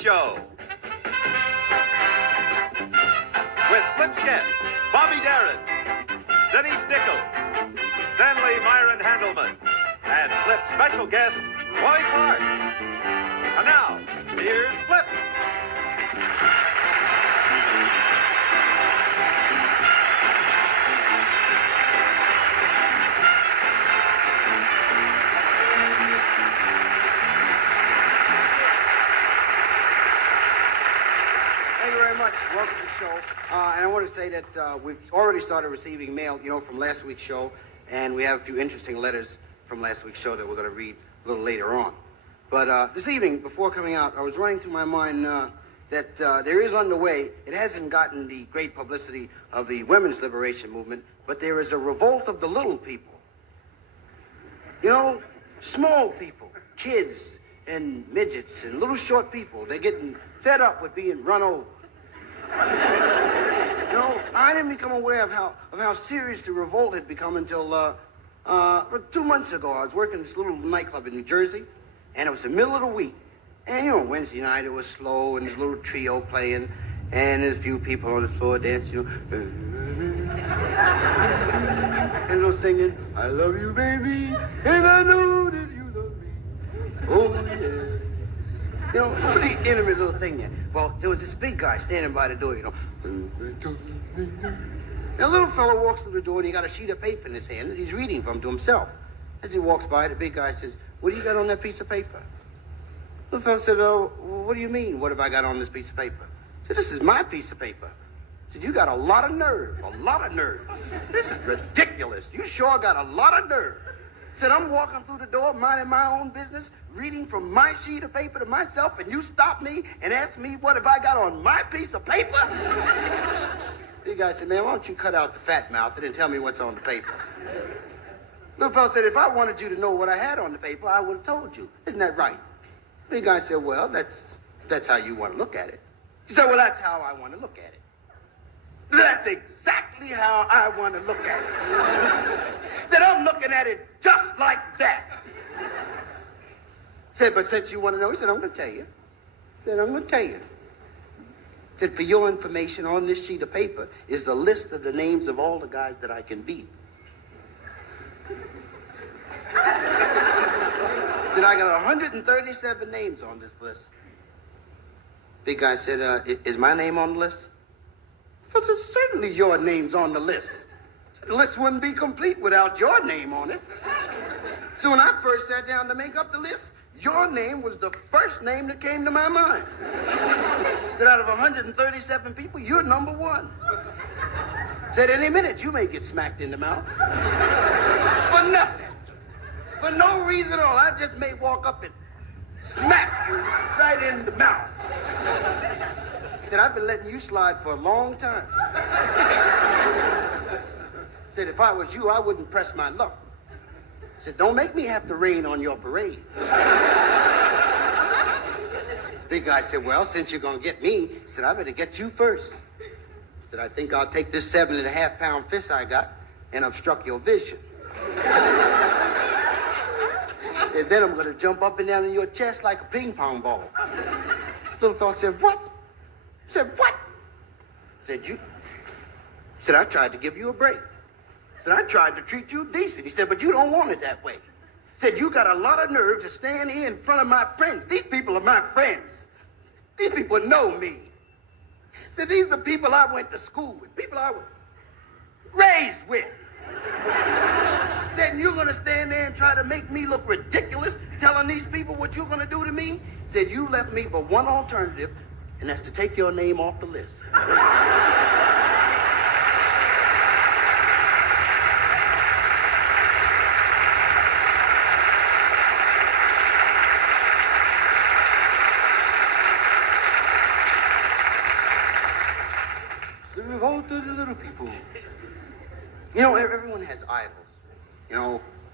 Show. With Flip's guests, Bobby Darin, Denise Nichols, Stanley Myron Handelman, and Flip's special guest, Roy Clark. And now, here's Flip. Thank you very much. Welcome to the show. And I want to say that we've already started receiving mail, from last week's show, and we have a few interesting letters from last week's show that we're going to read a little later on. But this evening, before coming out, I was running through my mind that there is underway. It hasn't gotten the great publicity of the women's liberation movement, but there is a revolt of the little people. Small people, kids and midgets and little short people. They're getting fed up with being run over. I didn't become aware of how serious the revolt had become until 2 months ago. I was working at this little nightclub in New Jersey, and it was the middle of the week. And Wednesday night it was slow, and this little trio playing, and there's a few people on the floor dancing, and a little singing, "I love you, baby, and I know that you love me. Oh, yeah." Pretty intimate little thing there. Well, there was this big guy standing by the door, And a little fellow walks through the door, and he got a sheet of paper in his hand that he's reading from to himself. As he walks by, the big guy says, "What do you got on that piece of paper?" The fellow said, "Oh, what do you mean, what have I got on this piece of paper?" I said, "This is my piece of paper." I said, "You got a lot of nerve, a lot of nerve. This is ridiculous. You sure got a lot of nerve." I said, "I'm walking through the door, minding my own business, reading from my sheet of paper to myself, and you stop me and ask me what have I got on my piece of paper?" The guy said, "Man, why don't you cut out the fat mouth and then tell me what's on the paper?" Little fellow said, "If I wanted you to know what I had on the paper, I would have told you. Isn't that right?" The guy said, "Well, that's how you want to look at it." He said, "Well, that's how I want to look at it." "That's exactly how I want to look at it." Said, "I'm looking at it just like that." Said, "But since you want to know," he said, "I'm going to tell you." Said, "I'm going to tell you." Said, "For your information, on this sheet of paper is a list of the names of all the guys that I can beat." Said, "I got 137 names on this list." Big guy said, "Is my name on the list?" I said, "Certainly your name's on the list. The list wouldn't be complete without your name on it." So when I first sat down to make up the list, your name was the first name that came to my mind. Said, "Out of 137 people, you're number one." Said, "Any minute you may get smacked in the mouth." For nothing. For no reason at all. I just may walk up and smack you right in the mouth. Said, "I've been letting you slide for a long time." Said, "If I was you, I wouldn't press my luck." Said, "Don't make me have to rain on your parade." Big guy said, "Well, since you're going to get me," said, "I better get you first." Said, "I think I'll take this 7.5-pound fist I got and obstruct your vision." Said, "Then I'm going to jump up and down in your chest like a ping pong ball." Little fellow said, "What?" Said, "What?" Said, "You." Said, "I tried to give you a break." Said, "I tried to treat you decent." He said, "But you don't want it that way." Said, "You got a lot of nerve to stand here in front of my friends. These people are my friends. These people know me. Said, these are people I went to school with, people I was raised with." Said, "You're going to stand there and try to make me look ridiculous telling these people what you're going to do to me?" Said, "You left me but one alternative, and that's to take your name off the list." The revolt of the little people. Everyone has idols.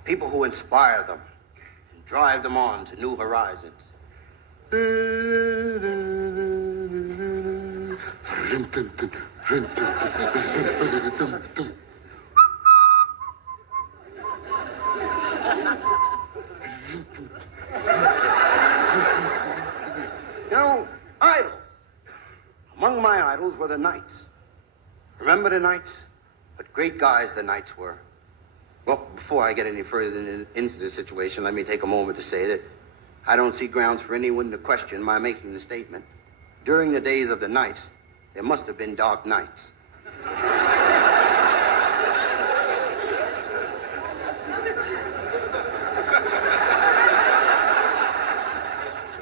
People who inspire them and drive them on to new horizons. my idols were the knights. Remember the knights? What great guys the knights were. Well, before I get any further into the situation, let me take a moment to say that I don't see grounds for anyone to question my making the statement. During the days of the knights, there must have been dark nights.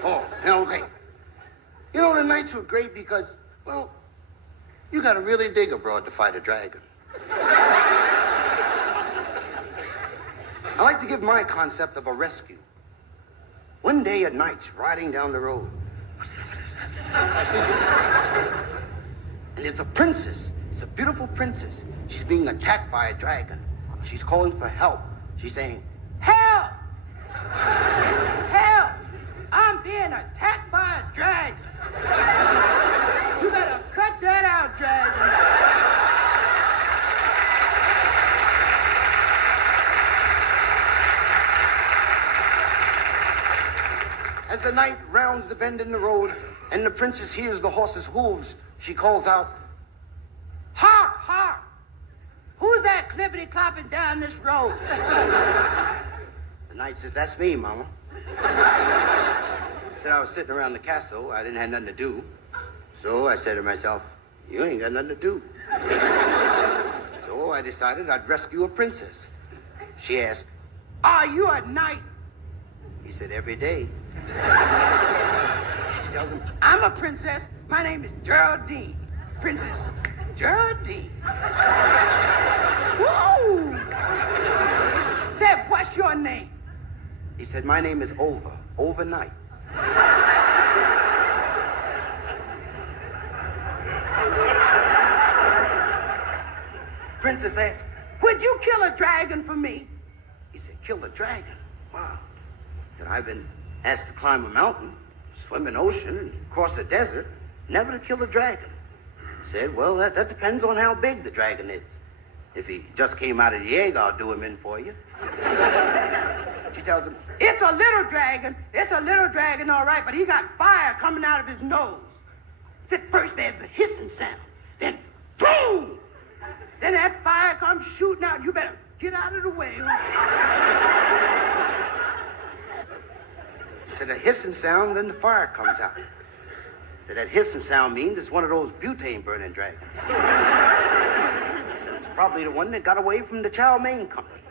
Oh, now, okay. You know, the knights were great because, well, you gotta really dig abroad to fight a dragon. I like to give my concept of a rescue. One day a knight's riding down the road. And it's a princess. It's a beautiful princess. She's being attacked by a dragon. She's calling for help. She's saying, "Help! Help! I'm being attacked by a dragon. You better cut that out, dragon." As the knight rounds the bend in the road and the princess hears the horse's hooves, she calls out, "Hark, hark! Who's that clippity-clopping down this road?" The knight says, "That's me, Mama." Said I was sitting around the castle. I didn't have nothing to do. So I said to myself, "You ain't got nothing to do." So I decided I'd rescue a princess. She asked, "Are you a knight?" He said, "Every day." She tells him, "I'm a princess. My name is Geraldine. Princess Geraldine." Whoa! Said, "What's your name?" He said, "My name is Overnight." Princess asked, "Would you kill a dragon for me?" He said, "Kill a dragon? Wow." He said, "I've been asked to climb a mountain, swim an ocean, and cross a desert, never to kill a dragon." He said, "Well, that depends on how big the dragon is. If he just came out of the egg, I'll do him in for you." She tells him, "It's a little dragon. It's a little dragon, all right, but he got fire coming out of his nose." Said, "First there's a hissing sound, then boom! Then that fire comes shooting out. You better get out of the way." Said, "A hissing sound, then the fire comes out." Said, "That hissing sound means it's one of those butane burning dragons." Said, "It's probably the one that got away from the chow mein company.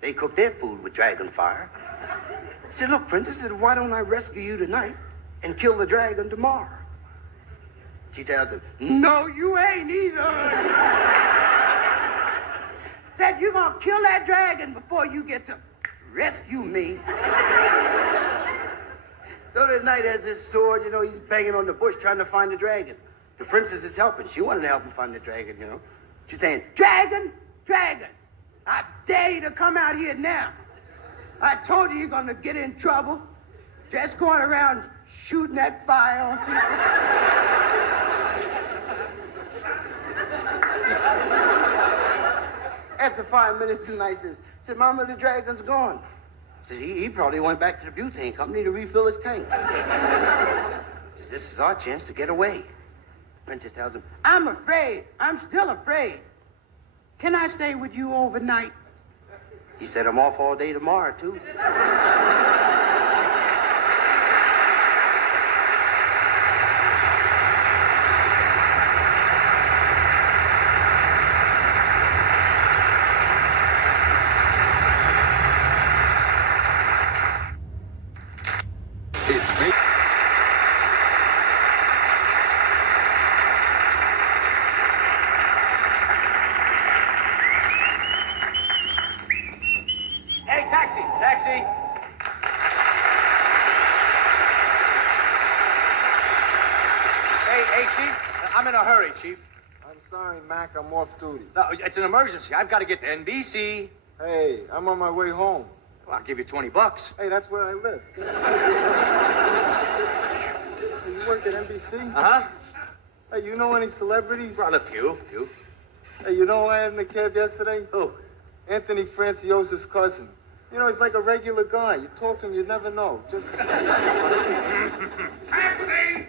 They cook their food with dragon fire." Said, "Look, Princess," said, "why don't I rescue you tonight and kill the dragon tomorrow?" She tells him, "No, you ain't either." Said, "You're gonna kill that dragon before you get to rescue me." So the knight has his sword, you know, he's banging on the bush trying to find the dragon. The princess is helping. She wanted to help him find the dragon, you know. She's saying, "Dragon, dragon, I dare you to come out here now. I told you you're gonna get in trouble. Just going around shooting that fire on people." After 5 minutes, the knight said, "Mama, the dragon's gone." Said, he probably went back to the butane company to refill his tank." Said, "This is our chance to get away." Princess tells him, "I'm afraid. I'm still afraid. Can I stay with you overnight?" He said, "I'm off all day tomorrow, too." Taxi! Hey, Chief. I'm in a hurry, Chief. I'm sorry, Mac. I'm off duty. No, it's an emergency. I've got to get to NBC. Hey, I'm on my way home. Well, I'll give you $20. Hey, that's where I live. Hey, you work at NBC? Uh-huh. Hey, you know any celebrities? Well, a few. Hey, you know who I had in the cab yesterday? Who? Anthony Franciosa's cousin. You know, he's like a regular guy. You talk to him, you never know. Just... Taxi!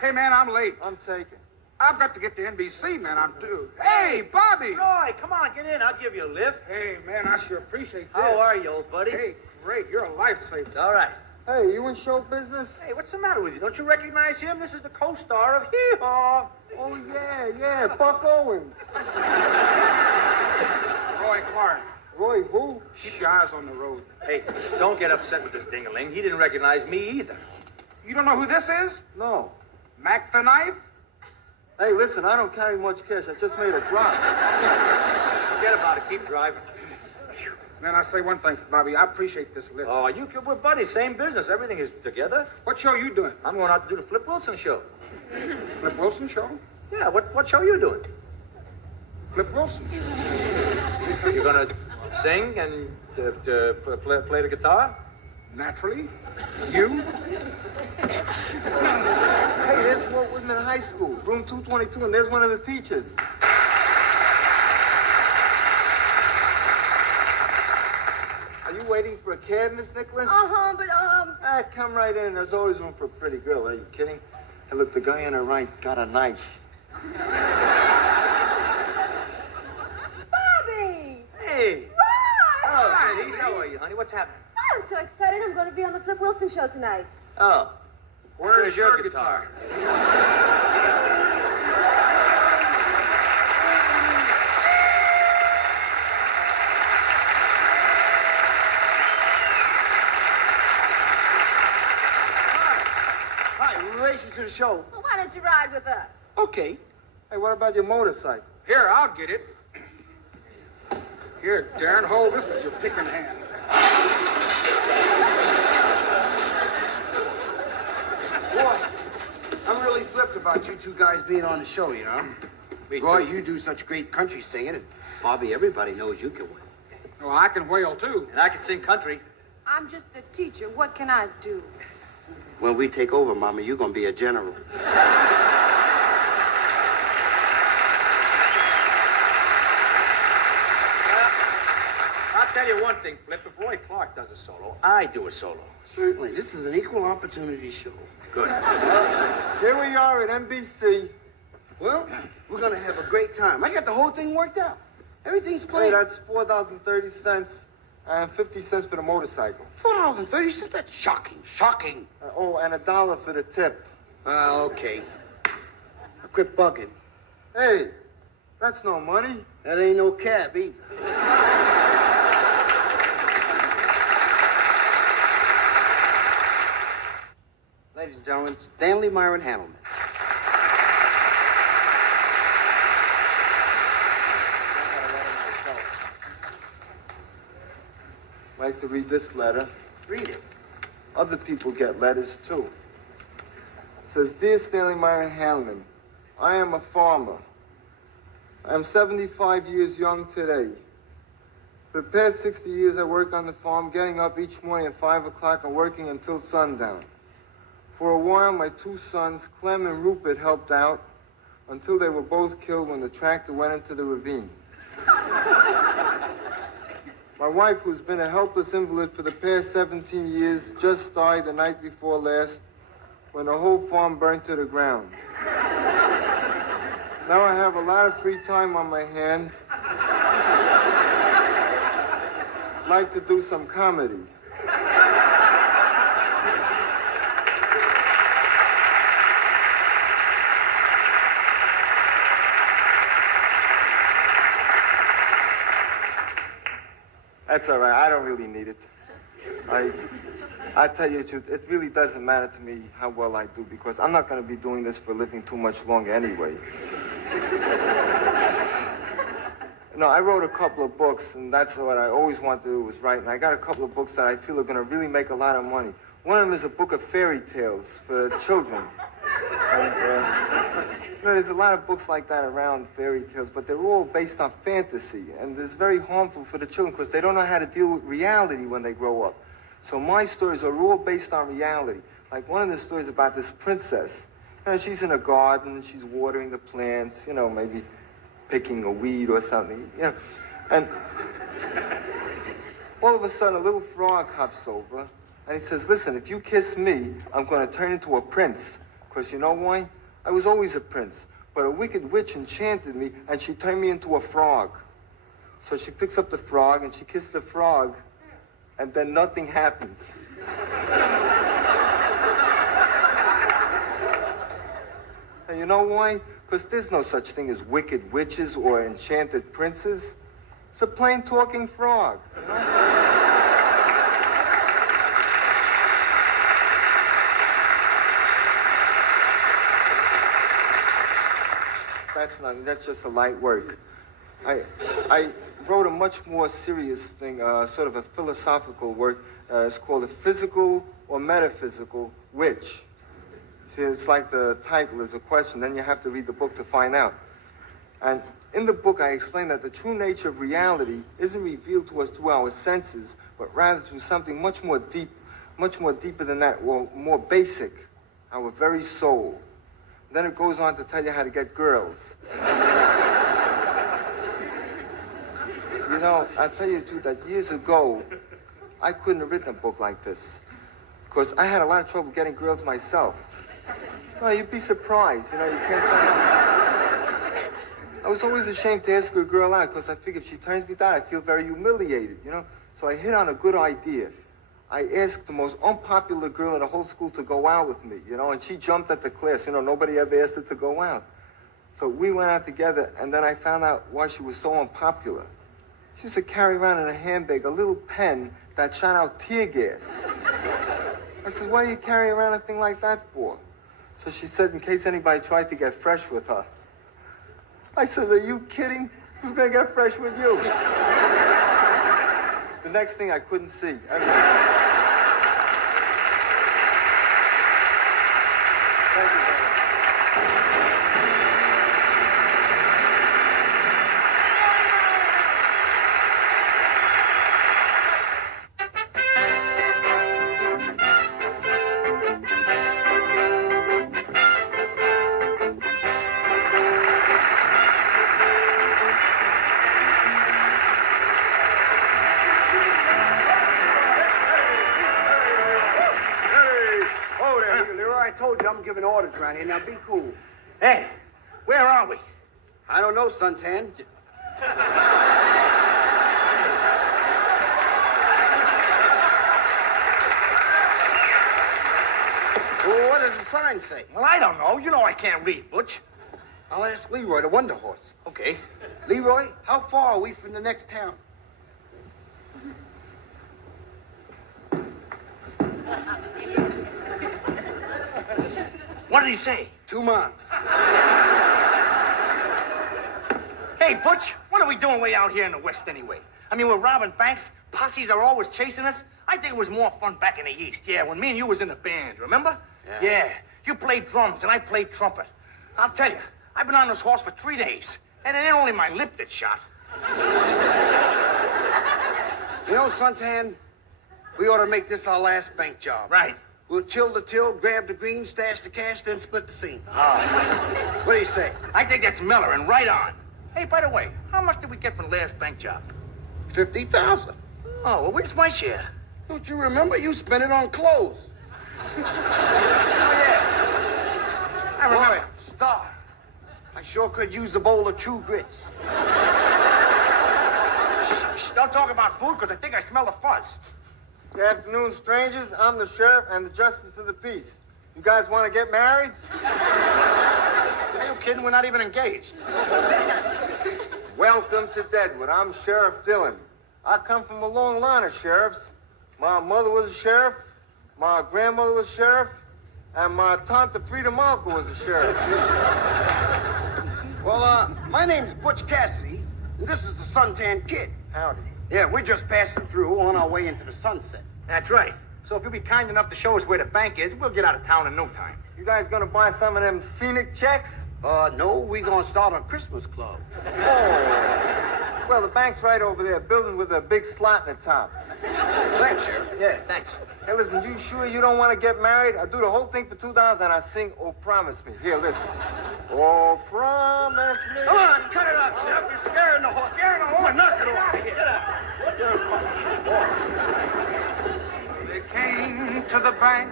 Hey, man, I'm late. I'm taken. I've got to get to NBC, man. I'm due. Hey, Bobby! Roy, come on, get in. I'll give you a lift. Hey, man, I sure appreciate this. How are you, old buddy? Hey, great. You're a lifesaver. All right. Hey, you in show business? Hey, what's the matter with you? Don't you recognize him? This is the co-star of Hee Haw. Oh, yeah, Buck Owens. Roy Clark. Roy, who? Keep your eyes on the road. Hey, don't get upset with this ding-a-ling. He didn't recognize me either. You don't know who this is? No. Mac the Knife? Hey, listen, I don't carry much cash. I just made a drop. Forget about it. Keep driving. Man, I say one thing, Bobby. I appreciate this lift. Oh, we're buddies. Same business. Everything is together. What show you doing? I'm going out to do the Flip Wilson show. Flip Wilson show? Yeah, what show you doing? Flip Wilson show. You're going to sing and play the guitar? Naturally. You? Hey, there's Walt Whitman High School, room 222, and there's one of the teachers. Are you waiting for a cab, Miss Nicholas? But Come right in. There's always room for a pretty girl. Are you kidding? Hey, look, the guy on the right got a knife. Bobby! Hey. Roy! Oh, Denise, how are you, honey? What's happening? I'm so excited. I'm going to be on the Flip Wilson show tonight. Oh. Where's your guitar? Hi, in relation to the show. Well, why don't you ride with us? Okay. Hey, what about your motorcycle? Here, I'll get it. Here, Darin, hold this with your picking hand. Boy, I'm really flipped about you two guys being on the show, you know? Me Roy, too. you do such great country singing, and Bobby, everybody knows you can win. Well, I can wail, too. And I can sing country. I'm just a teacher. What can I do? When we take over, Mama, you're gonna be a general. I'll tell you one thing, Flip. If Roy Clark does a solo, I do a solo. Certainly, this is an equal opportunity show. Good. Here we are at NBC. Well, we're gonna have a great time. I got the whole thing worked out. Everything's Hey, played. that's $4.30 and 50 cents for the motorcycle. $4.30. That's shocking. Shocking. Oh, and $1 for the tip. Okay. Now quit bugging. Hey, that's no money. That ain't no cab either. Ladies and gentlemen, Stanley Myron Handelman. I'd like to read this letter. Read it. Other people get letters, too. It says, Dear Stanley Myron Handelman, I am a farmer. I am 75 years young today. For the past 60 years, I worked on the farm, getting up each morning at 5 o'clock and working until sundown. For a while, my two sons, Clem and Rupert, helped out until they were both killed when the tractor went into the ravine. My wife, who's been a helpless invalid for the past 17 years, just died the night before last when the whole farm burned to the ground. Now I have a lot of free time on my hands. I'd like to do some comedy. That's all right. I don't really need it. I tell you the truth, it really doesn't matter to me how well I do because I'm not going to be doing this for a living too much longer anyway. No, I wrote a couple of books, and that's what I always wanted to do was write. And I got a couple of books that I feel are going to really make a lot of money. One of them is a book of fairy tales for children. And, there's a lot of books like that around, fairy tales, but they're all based on fantasy, and it's very harmful for the children because they don't know how to deal with reality when they grow up. So my stories are all based on reality. Like one of the stories about this princess. She's in a garden, she's watering the plants, maybe picking a weed or something, And all of a sudden, a little frog hops over, and he says, listen, if you kiss me, I'm going to turn into a prince. Because you know why? I was always a prince, but a wicked witch enchanted me, and she turned me into a frog. So she picks up the frog, and she kisses the frog, and then nothing happens. And you know why? Because there's no such thing as wicked witches or enchanted princes. It's a plain talking frog, you know? That's nothing. That's just a light work. I wrote a much more serious thing, sort of a philosophical work. It's called A Physical or Metaphysical Witch. See, it's like the title is a question. Then you have to read the book to find out. And in the book, I explain that the true nature of reality isn't revealed to us through our senses, but rather through something much more deeper than that, or more basic, our very soul. Then it goes on to tell you how to get girls. You know, I'll tell you the truth, that years ago, I couldn't have written a book like this. Because I had a lot of trouble getting girls myself. No, you'd be surprised, you know, you can't tell me. I was always ashamed to ask a girl out, because I figured if she turns me down, I feel very humiliated, you know? So I hit on a good idea. I asked the most unpopular girl in the whole school to go out with me, you know, and she jumped at the class. You know, nobody ever asked her to go out. So we went out together, and then I found out why she was so unpopular. She used to carry around in a handbag a little pen that shot out tear gas. I said, why do you carry around a thing like that for? So she said, in case anybody tried to get fresh with her. I says, are you kidding? Who's gonna get fresh with you? The next thing I couldn't see. Thank you very much. I told you I'm giving orders around here. Now be cool. Hey, where are we? I don't know, suntan. Well, what does the sign say? Well, I don't know. You know I can't read, Butch. I'll ask Leroy, the Wonder Horse. Okay. Leroy, how far are we from the next town? What did he say? 2 months. Hey, Butch, what are we doing way out here in the West anyway? I mean, we're robbing banks. Posses are always chasing us. I think it was more fun back in the East. Yeah, when me and you was in the band, remember? Yeah. You played drums and I played trumpet. I'll tell you, I've been on this horse for 3 days, and it ain't only my lip that's shot. You know, suntan, we ought to make this our last bank job. Right. We'll chill the till, grab the green, stash the cash, then split the scene. Oh. What do you say? I think that's Miller, and right on. Hey, by the way, how much did we get from the last bank job? 50,000. Oh, well, where's my share? Don't you remember? You spent it on clothes. Oh, yeah. I remember. Boy, I'm starved. I sure could use a bowl of True Grits. Shh, don't talk about food, because I think I smell the fuzz. Good afternoon, strangers. I'm the sheriff and the justice of the peace. You guys want to get married? Are you kidding? We're not even engaged. Welcome to Deadwood. I'm Sheriff Dillon. I come from a long line of sheriffs. My mother was a sheriff, my grandmother was a sheriff, and my Tante Frida Malka was a sheriff. Well, my name's Butch Cassidy, and this is the Suntan Kid. Howdy. Yeah, we're just passing through on our way into the sunset. That's right. So if you'll be kind enough to show us where the bank is, we'll get out of town in no time. You guys gonna buy some of them scenic checks? No, we're gonna start a Christmas club. Oh. Well, the bank's right over there, a building with a big slot in the top. Thanks, Sheriff. Yeah, thanks. Hey, listen, you sure you don't want to get married? I do the whole thing for $2 and I sing Oh Promise Me. Here, listen. Oh, promise me. Come on, cut it out, Sheriff. You're scaring the horse. Scaring the horse. Knock it off. They came to the bank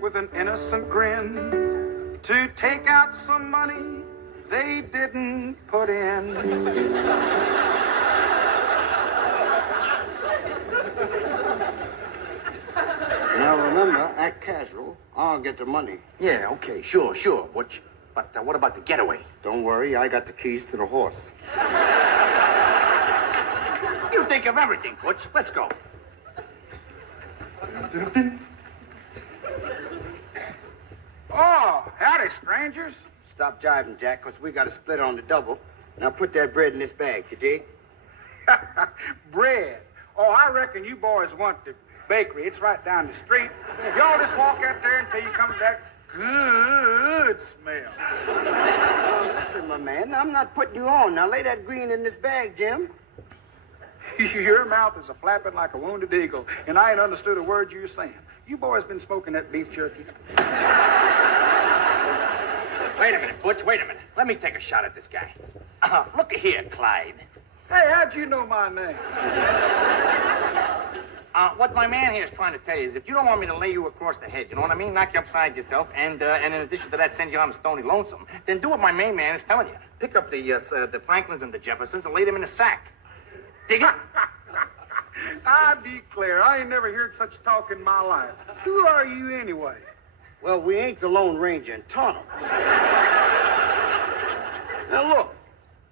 with an innocent grin. to take out some money they didn't put in. Now remember, act casual. I'll get the money. Yeah, okay, sure, Butch. But what about the getaway? Don't worry, I got the keys to the horse. You think of everything, Butch. Let's go. Oh, howdy, strangers. Stop jiving, Jack, because we got to split on the double. Now put that bread in this bag, you dig? Bread. Oh, I reckon you boys want the bakery. It's right down the street. Y'all just walk out there until you come to that good smell. Listen, my man, I'm not putting you on. Now lay that green in this bag, Jim. Your mouth is a-flapping like a wounded eagle, and I ain't understood a word you're saying. You boys been smoking that beef jerky? Wait a minute, Butch, wait a minute. Let me take a shot at this guy. Look here, Clyde. Hey, how'd you know my name? What my man here is trying to tell you is if you don't want me to lay you across the head, you know what I mean? Knock you upside yourself, and in addition to that, send you on a stony lonesome, then do what my main man is telling you. Pick up the Franklins and the Jeffersons and lay them in a sack. Dig it? I declare, I ain't never heard such talk in my life. Who are you anyway? Well, we ain't the Lone Ranger and Tonto. Now look,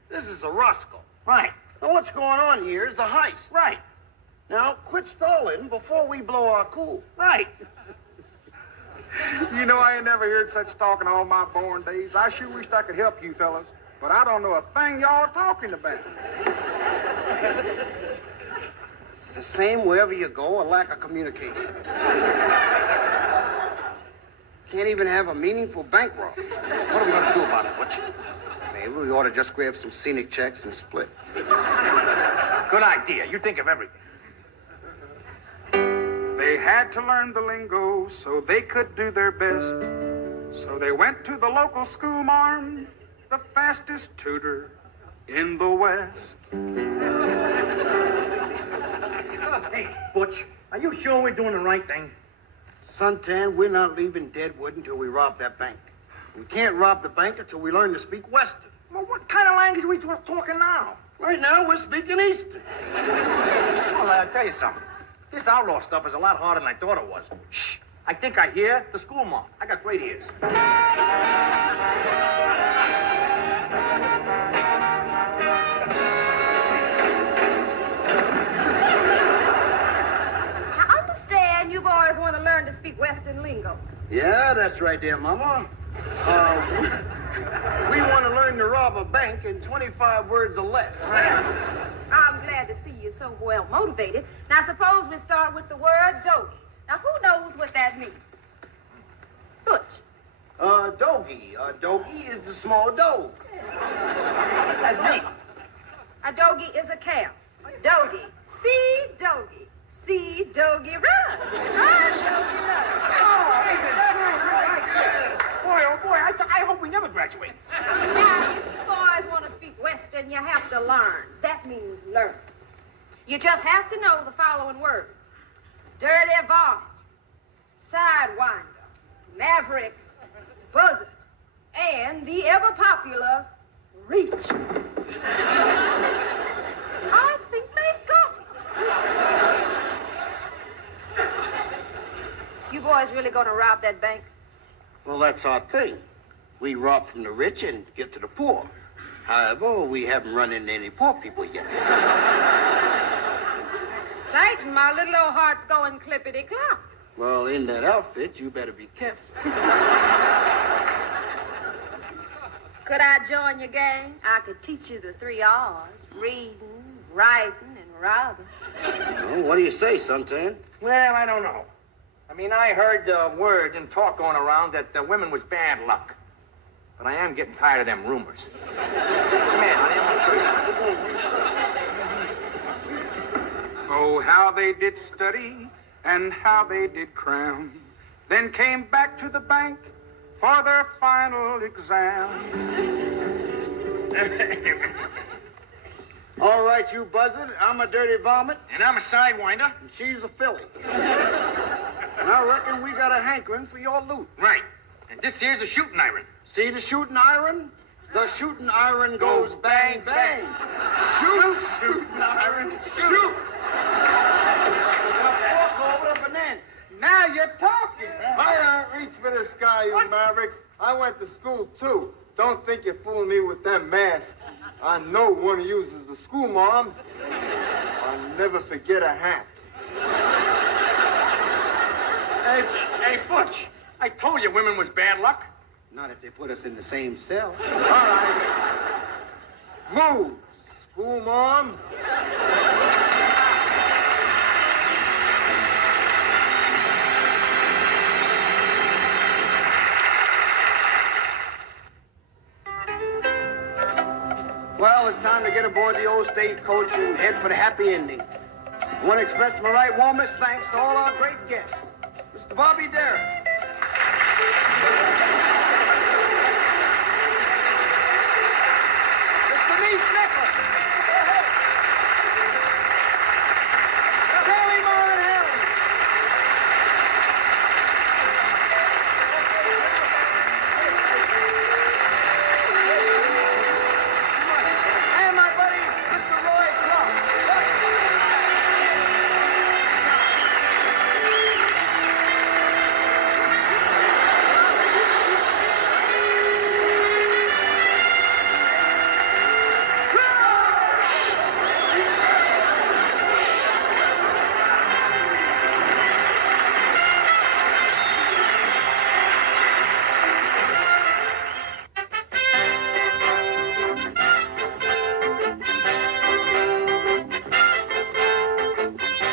this is a Roscoe. Right, Now what's going on here is a heist. right, Now quit stalling before we blow our cool. right. You know, I ain't never heard such talk in all my born days. I sure wished I could help you fellas, but I don't know a thing y'all are talking about. It's the same wherever you go, a lack of communication. Can't even have a meaningful bank robbery. What are we going to do about it, Butch? Maybe we ought to just grab some scenic checks and split. Good idea. You think of everything. They had to learn the lingo so they could do their best. So they went to the local school marm, the fastest tutor in the West. Hey, Butch, are you sure we're doing the right thing? Suntan, we're not leaving Deadwood until we rob that bank. We can't rob the bank until we learn to speak Western. Well, what kind of language are we talking now? Right now, we're speaking Eastern. Well, I'll tell you something. This outlaw stuff is a lot harder than I thought it was. Shh! I think I hear the school mom. I got great ears. I understand you boys want to learn to speak Western lingo. Yeah, that's right there, Mama. We want to learn to rob a bank in 25 words or less. I'm glad to see you so well motivated. Now, suppose we start with the word doggy. Now, who knows what that means? Butch. Doggy. Doggy is the small dog. That's me. A doggy is a calf. Doggy. See doggy. See doggy run. Run, doggy, run. Boy, oh boy, I hope we never graduate. Now, if you boys want to speak Western, you have to learn. That means learn. You just have to know the following words. Dirty varmint, sidewinder, maverick, buzzard, and the ever-popular reach. I think they've got it. You boys really gonna rob that bank? Well, that's our thing. We rob from the rich and get to the poor. However, we haven't run into any poor people yet. Exciting, my little old heart's going clippity-clop. Well, in that outfit, you better be careful. Could I join your gang? I could teach you the 3 R's. Reading, writing, and robbing. Well, what do you say, Suntan? Well, I don't know. I mean, I heard word and talk going around that women was bad luck. But I am getting tired of them rumors. Come here, honey, I'm gonna show you. Oh, how they did study and how they did cram. Then came back to the bank for their final exam. All right, you buzzard. I'm a dirty varmint, And I'm a sidewinder. and she's a filly. And I reckon we got a hankering for your loot. Right. And this here's a shooting iron. See the shooting iron? The shooting iron goes bang, bang. Shoot, shooting iron, shoot. Over the bananas. Now you're talking. I don't reach for the sky, you mavericks. I went to school, too. Don't think you're fooling me with them masks. I know one of yous is the school mom. I'll never forget a hat. Hey, Butch, I told you women was bad luck. Not if they put us in the same cell. All right. Move, school mom. Well, it's time to get aboard the old stagecoach and head for the happy ending. I want to express my right warmest thanks to all our great guests. Mr. Bobby Darin,